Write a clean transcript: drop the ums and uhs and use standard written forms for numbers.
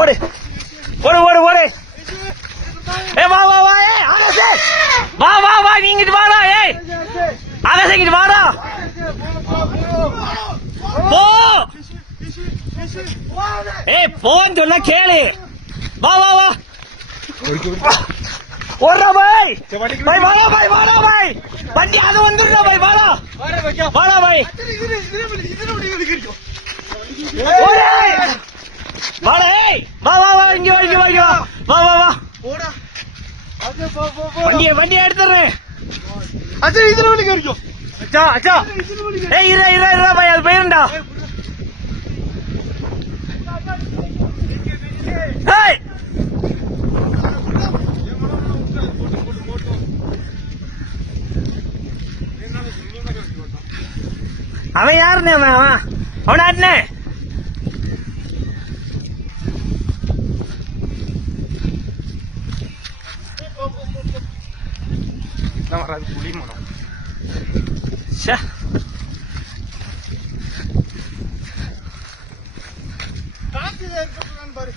ஓடு ஓடு ஓடு ஓடு. ஏ வா வா வா. ஏ ஆகாஷ் வா வா வா. நீ இங்கிட்டு வாடா. ஏய் ஆகாஷ் இங்கிட்டு வாடா. போ. ஏய் போன்னு சொன்னா கேளு. வா வா வா. ஓடுறா பாய். பாய் வாடா பாய். வாடா பாய். வண்டி அது வந்துடுறா பாய். வாடா வாடா பாய். வாடா. ஏய் வா வா வா. இங்க வா இங்க வா இங்க வா. வா வா வா. வண்டியை எடுத்துறேன். அச்சா இதுல வண்டி கிடைக்கும். அச்சா அச்சா. ஏய் இரு இரு இரு பாய். அது போயிருண்டா. ஏய் அவன் யாருன்னு அவன் அவனாட்னே. புளிமணம் பாரு.